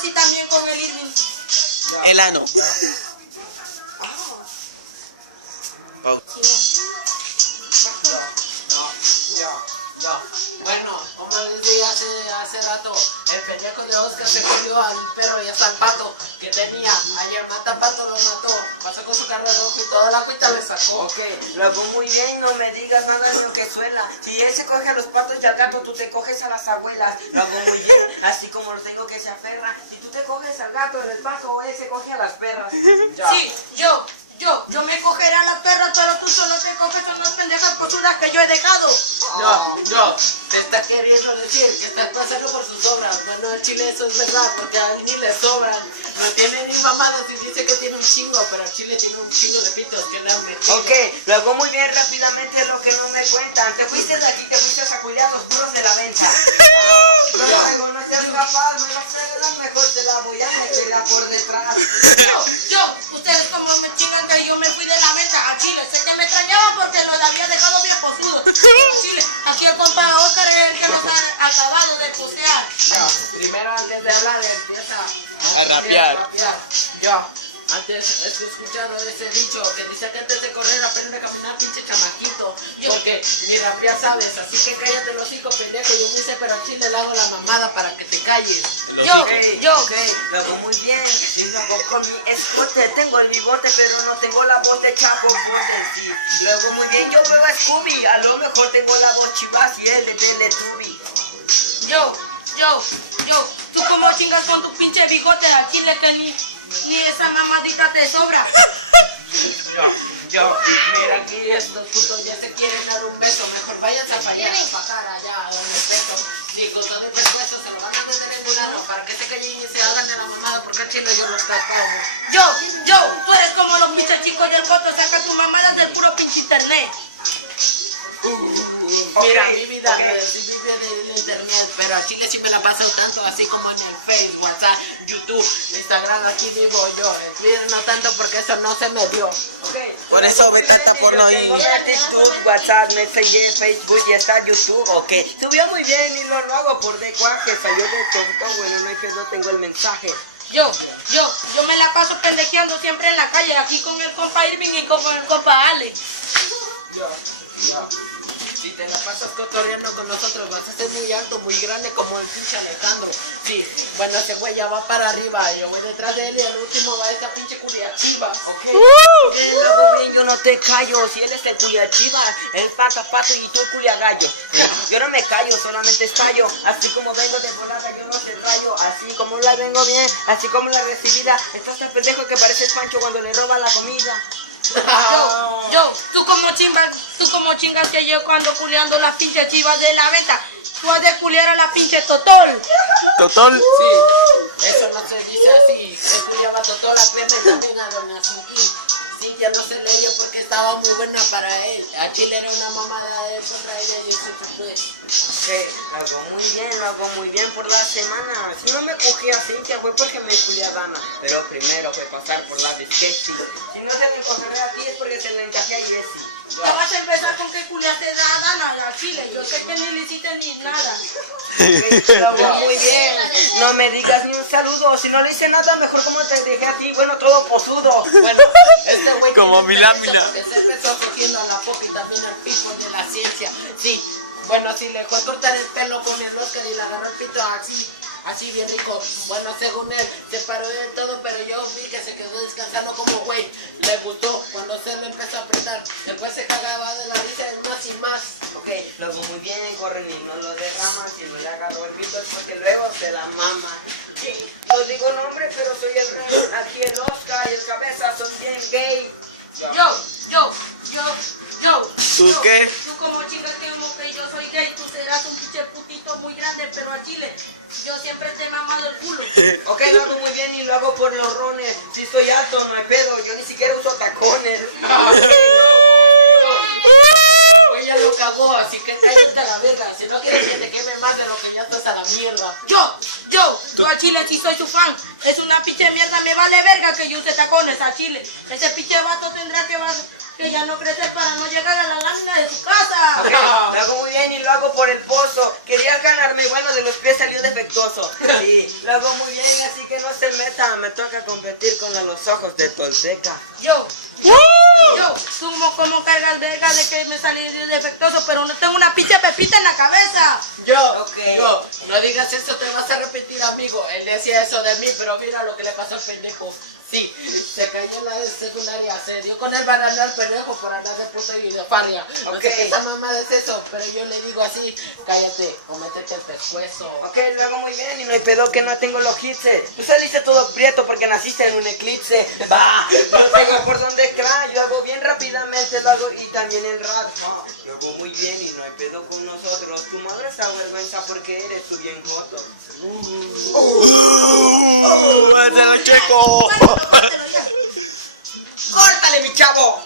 así también con el Irving. El ano. No. Bueno, como les dije hace rato, el pendejo de Oscar se cogió al perro y hasta al pato que tenía. Ayer mata pato, lo mató. Pasó con su carro rojo y toda la cuita le sacó. Ok, lo hago muy bien, no me digas nada de lo que suena. Si él se coge a los patos y al gato, tú te coges a las abuelas. Lo hago muy bien, así como lo tengo que se aferra. Si tú te coges al gato, el pato, él se coge a las perras. Ya. Sí, yo me cogeré a la perra, pero tú solo te coges a unas pendejas posudas que yo he dejado. Yo, te está queriendo decir que estás pasando por sus obras. Bueno, al chile eso es verdad, porque a él ni le sobran. No tiene ni mamadas y dice que tiene un chingo, pero al chile tiene un chingo de pitos que le han metido. Ok, lo hago muy bien rápidamente lo que no me cuentan. Te fuiste de aquí, te fuiste a sacudir los puros de la venta. Luego no seas capaz, me vas a ganar, mejor te la voy a meter por detrás. Ustedes como me chingan que yo me fui de la meta a Chile. Sé que me extrañaban porque los había dejado bien posudos. Chile, aquí el compa Oscar es el que nos ha acabado de posear. Primero, antes de hablar, empieza A rapear. Yo, antes he escuchado ese dicho que dice que antes de correr aprende a caminar, pinche chamaquito. Porque ni rapear sabes, así que cállate los hocico, pendejo. Yo me hice, pero al chile le hago la mamada para que te calles. Ok, lo hago muy bien. Y lo hago con mi escote. Tengo el bigote, pero no tengo la voz de Chapo Fuerte. Sí, lo hago muy bien. Yo veo a Scooby. A lo mejor tengo la voz chivas y él de Teletubby. Tú como chingas con tu pinche bigote a Chile que ni esa mamadita te sobra. Yo, mira aquí estos putos ya se quieren dar un beso. Mejor váyanse a fallar, a pagar allá, a un respeto. Si con todo el pescuezo se lo van a meter en un ano para que se callen y se hagan de la mamada, porque al chile yo los tapo. Tú eres como los pinches chicos del voto, saca tu mamada del puro pinche internet. Mira, mi vida sí vive del internet, pero a Chile sí me la paso tanto, así como en el Facebook, WhatsApp, YouTube, Instagram, aquí vivo yo. En Twitter no tanto porque eso no se me dio. Por eso ve tanta porno ahí. Tengo TikTok, WhatsApp, Messenger, Facebook y hasta YouTube. Ok, subió muy bien y lo hago por lenguaje. Salió de todo, bueno, no hay pedo, tengo el mensaje. Yo me la paso pendejeando siempre en la calle, aquí con el compa Irving y con el compa Ale. Si te la pasas cotorreando con nosotros vas a ser muy alto, muy grande como el pinche Alejandro. Sí, bueno, ese güey ya va para arriba, yo voy detrás de él y al último va esta pinche Curiachiva, ¿ok? Luego bien, yo no te callo, si él es el Culiachiva, el pato y tú el Culiagallo. Yo no me callo, solamente estallo, así como vengo de volada, yo no te rayo, así como la vengo bien, así como la recibida. Estás tan pendejo que pareces Pancho cuando le roban la comida. Tú como chingas que yo cuando culeando las pinches chivas de la venta. Tú has de culiar a la pinche Totol. ¿Totol? Sí, eso no se dice así. Se culiaba Totol a Clemente y también a Doña Cinti. Cintia no se le dio porque estaba muy buena para él. A Chile era una mamada de contra ella y eso fue. Lo hago muy bien por la semana. Si no me cogí a Cintia fue porque me culé a Dana. Pero primero fue pasar por la disquechi. Si no se me cogeré a ti es porque se le encajé a Jessie. Te vas a empezar con que culiaste a Dana a Chile. Yo sé que ni le hiciste ni nada. Lo hago muy bien. No me digas ni un saludo. Si no le hice nada, mejor como te dejé a ti. Bueno, todo posudo. Bueno, este güey Como mi lámina. porque se empezó cogiendo a la pop y también al pico de la ciencia. Sí, bueno, si le dejó cortar el pelo con el Oscar y le agarró el pito así bien rico. Bueno, según él, se paró de todo, pero yo vi que se quedó descansando como güey. Le gustó cuando se lo empezó a apretar. Después se cagaba de la risa de más y más. Ok, lo hago muy bien, corren y no lo derraman. Si no le agarró el pito es porque luego se la mama. Sí, no digo nombre, pero soy el rey. Aquí el Oscar y el cabeza son bien gay. ¿Tú qué? Tú como chingas que yo soy gay, tú serás un pinche putito muy grande, pero a Chile yo siempre te he mamado el culo. Ok, lo hago muy bien y lo hago por los rones. Si estoy alto, no hay pedo, yo ni siquiera uso tacones. Güey, ya lo cagó, así que cállate a la verga. Si no quieres que te queme más de lo que ya estás a la mierda. Yo a Chile sí soy su fan. Es una pinche mierda, me vale verga que yo use tacones a Chile. Ese pinche vato tendrá que que ya no crece para no llegar a la lámina de su casa. Ok, lo hago muy bien y lo hago por el pozo. Querías ganarme, bueno, de los pies salió defectuoso. Sí, lo hago muy bien, así que no se meta. Me toca competir con los ojos de Tolteca. Yo, tú como cargas verga de que me salí defectuoso, pero no tengo una pinche pepita en la cabeza. Yo, Ok. no digas eso, te vas a repetir, amigo. Él decía eso de mí, pero mira lo que le pasó al pendejo. Sí, se cayó en la secundaria, se dio con el banano al pendejo por andar de puta y de farria. No Ok. sé qué esa mamá es eso, pero yo le digo así, cállate o métete el pescuezo. Ok, lo hago muy bien y no hay pedo que no tengo los hits. Tú saliste todo prieto porque naciste en un eclipse. Va, no tengo por dónde creer. Yo hago bien rápidamente, lo hago y también el rap. Lo hago muy bien y no hay pedo con nosotros. Tu madre se avergüenza porque eres tú bien joto. ¡Ese es el checo! Bueno, córtalo ya. ¡Córtale, mi chavo!